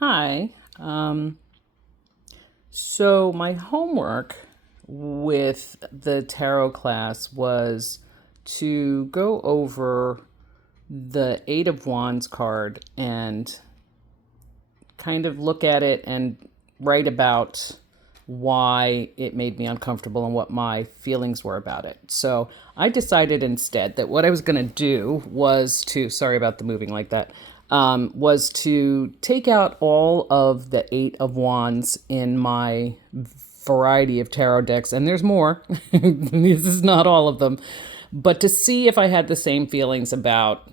Hi. So my homework with the tarot class was to go over the Eight of Wands card and kind of look at it and write about why it made me uncomfortable and what my feelings were about it. So I decided instead that what I was going to do was to, sorry about the moving like that, was to take out all of the Eight of Wands in my variety of tarot decks. And there's more. This is not all of them. But to see if I had the same feelings about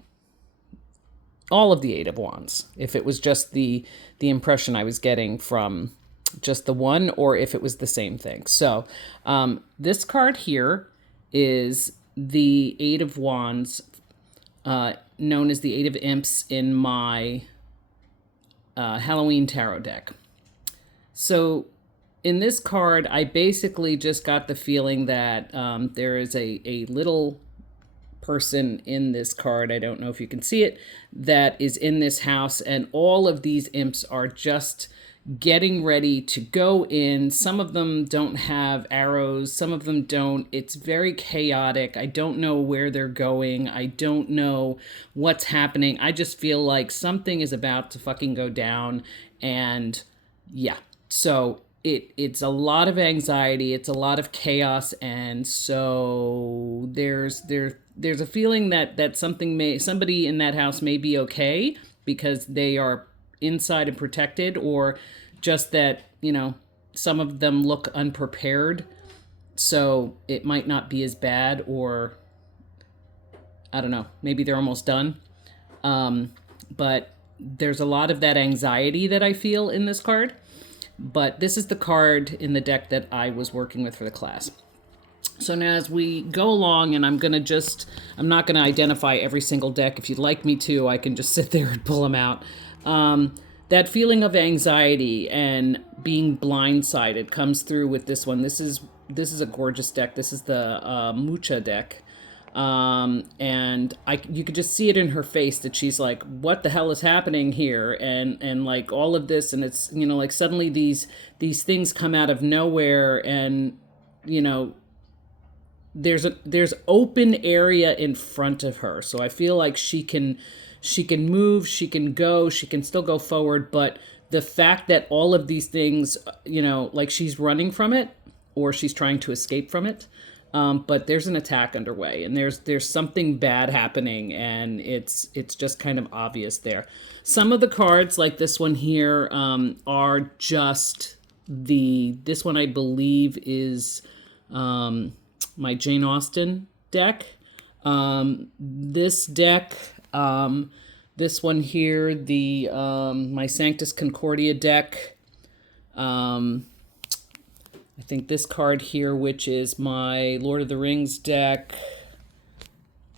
all of the Eight of Wands, if it was just the impression I was getting from just the one, or if it was the same thing. So this card here is the Eight of Wands, known as the Eight of Imps in my Halloween tarot deck. So in this card, I basically just got the feeling that there is a little person in this card, I don't know if you can see it, that is in this house, and all of these imps are just getting ready to go in. Some of them don't have arrows, some of them don't. It's very chaotic. I don't know where they're going. I don't know what's happening. I just feel like something is about to fucking go down. And yeah, so it's a lot of anxiety, it's a lot of chaos, and so there's a feeling that somebody in that house may be okay because they are inside and protected, or just that, some of them look unprepared, so it might not be as bad, or I don't know, maybe they're almost done. But there's a lot of that anxiety that I feel in this card. But this is the card in the deck that I was working with for the class. So now as we go along, and I'm not going to identify every single deck. If you'd like me to, I can just sit there and pull them out. That feeling of anxiety and being blindsided comes through with this one. This is a gorgeous deck. This is the Mucha deck. And you could just see it in her face that she's like, what the hell is happening here? And like all of this, and it's, like suddenly these things come out of nowhere, and, there's open area in front of her. So I feel like she can move, she can go, she can still go forward, but the fact that all of these things, like she's running from it, or she's trying to escape from it. But there's an attack underway, and there's something bad happening, and it's just kind of obvious there. Some of the cards, like this one here, are just this one I believe is my Jane Austen deck. This deck, this one here, the my Sanctus Concordia deck. I think this card here, which is my Lord of the Rings deck,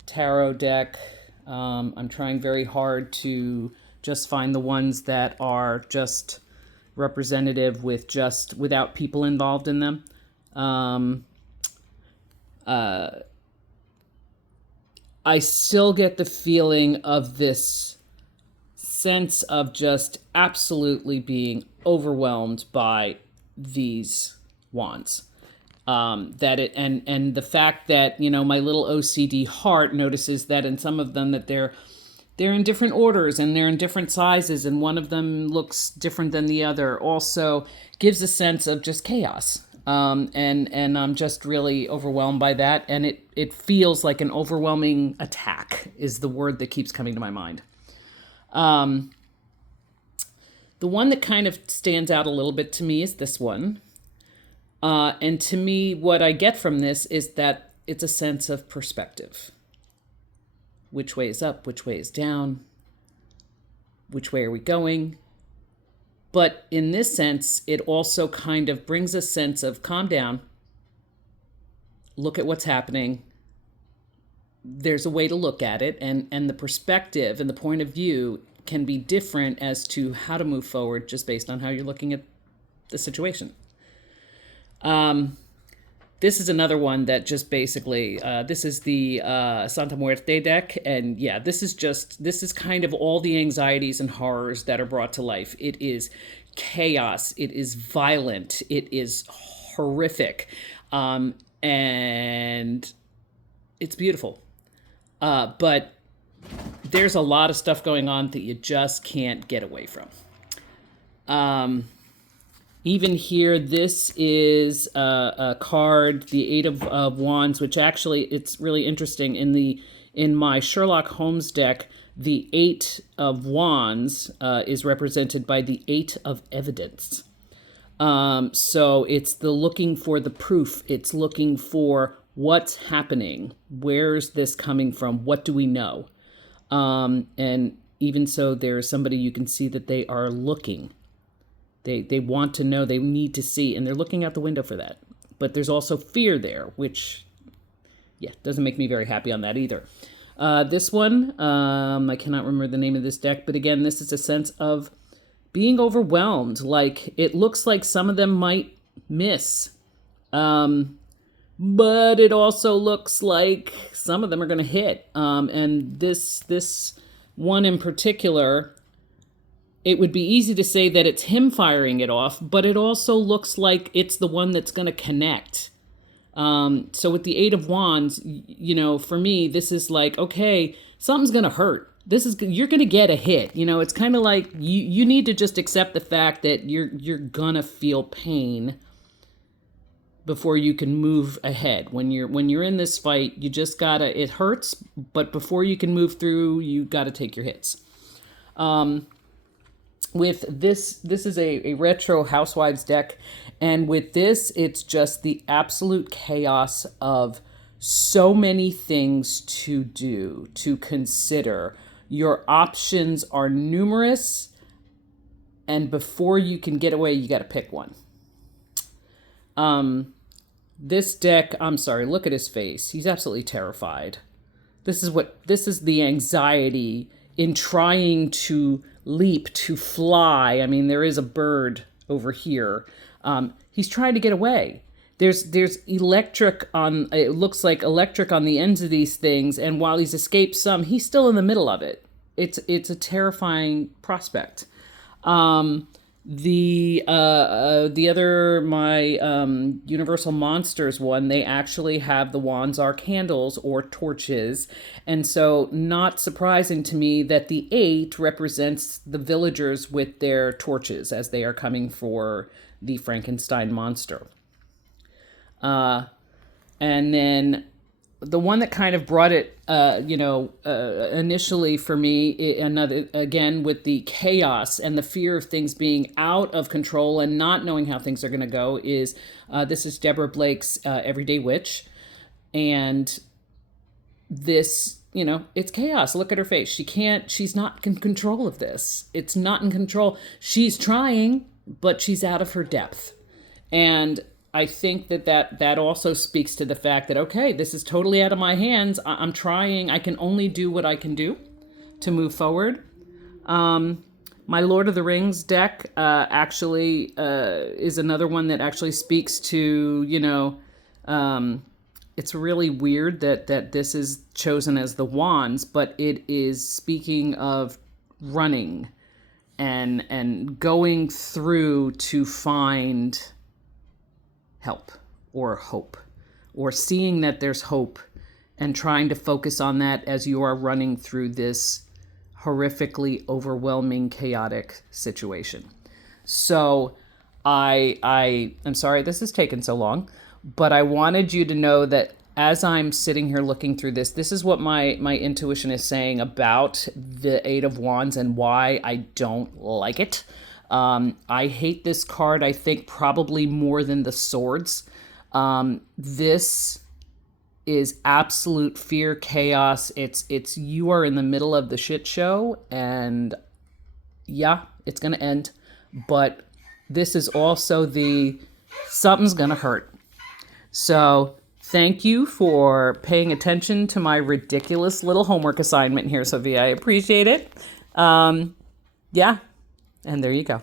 tarot deck. I'm trying very hard to just find the ones that are just representative without people involved in them. I still get the feeling of this sense of just absolutely being overwhelmed by these wands. That it and the fact that, my little OCD heart notices that in some of them that they're in different orders, and they're in different sizes, and one of them looks different than the other, also gives a sense of just chaos. And I'm just really overwhelmed by that, and it feels like an overwhelming attack is the word that keeps coming to my mind. The one that kind of stands out a little bit to me is this one. And to me, what I get from this is that it's a sense of perspective. Which way is up? Which way is down? Which way are we going? But in this sense, it also kind of brings a sense of calm down. Look at what's happening. There's a way to look at it, and the perspective and the point of view can be different as to how to move forward just based on how you're looking at the situation. this is another one that just basically, this is the Santa Muerte deck. And yeah, this is kind of all the anxieties and horrors that are brought to life. It is chaos. It is violent. It is horrific. And it's beautiful. But there's a lot of stuff going on that you just can't get away from. Even here, this is a card, the Eight of Wands, which actually, it's really interesting. In my Sherlock Holmes deck, the Eight of Wands is represented by the Eight of Evidence. So it's the looking for the proof. It's looking for what's happening. Where's this coming from? What do we know? And even so, there's somebody you can see that they are looking. They want to know, they need to see, and they're looking out the window for that. But there's also fear there, which, yeah, doesn't make me very happy on that either. This one, I cannot remember the name of this deck, but again, this is a sense of being overwhelmed. Like, it looks like some of them might miss. But it also looks like some of them are going to hit. And this one in particular, it would be easy to say that it's him firing it off, but it also looks like it's the one that's going to connect. So with the Eight of Wands, you know, for me, this is like, okay, something's going to hurt. You're going to get a hit. You know, it's kind of like you need to just accept the fact that you're going to feel pain before you can move ahead. When you're in this fight, you just gotta, it hurts, but before you can move through, you gotta take your hits. With this is a retro Housewives deck, and with this, it's just the absolute chaos of so many things to do, to consider. Your options are numerous, and before you can get away, you gotta pick one. This deck, I'm sorry, look at his face. He's absolutely terrified. This is the anxiety in trying to leap, to fly. I mean, there is a bird over here. He's trying to get away. There's electric on, it looks like electric on the ends of these things, and while he's escaped some, he's still in the middle of it. It's a terrifying prospect. The other, my Universal Monsters one, they actually have the wands are candles or torches. And so not surprising to me that the 8 represents the villagers with their torches as they are coming for the Frankenstein monster. And then the one that kind of brought it, initially for me, another, again, with the chaos and the fear of things being out of control and not knowing how things are going to go, is this is Deborah Blake's Everyday Witch. And this, it's chaos. Look at her face. She's not in control of this. It's not in control. She's trying, but she's out of her depth. And I think that also speaks to the fact that, okay, this is totally out of my hands. I'm trying. I can only do what I can do to move forward. My Lord of the Rings deck actually is another one that actually speaks to, it's really weird that this is chosen as the wands, but it is speaking of running and going through to find help or hope, or seeing that there's hope and trying to focus on that as you are running through this horrifically overwhelming, chaotic situation. So I'm sorry this has taken so long, but I wanted you to know that as I'm sitting here looking through this, this is what my intuition is saying about the Eight of Wands and why I don't like it. I hate this card, I think, probably more than the swords. This is absolute fear, chaos. It's you are in the middle of the shit show, and yeah, it's going to end. But this is also something's going to hurt. So thank you for paying attention to my ridiculous little homework assignment here, Sophia. I appreciate it. Yeah. And there you go.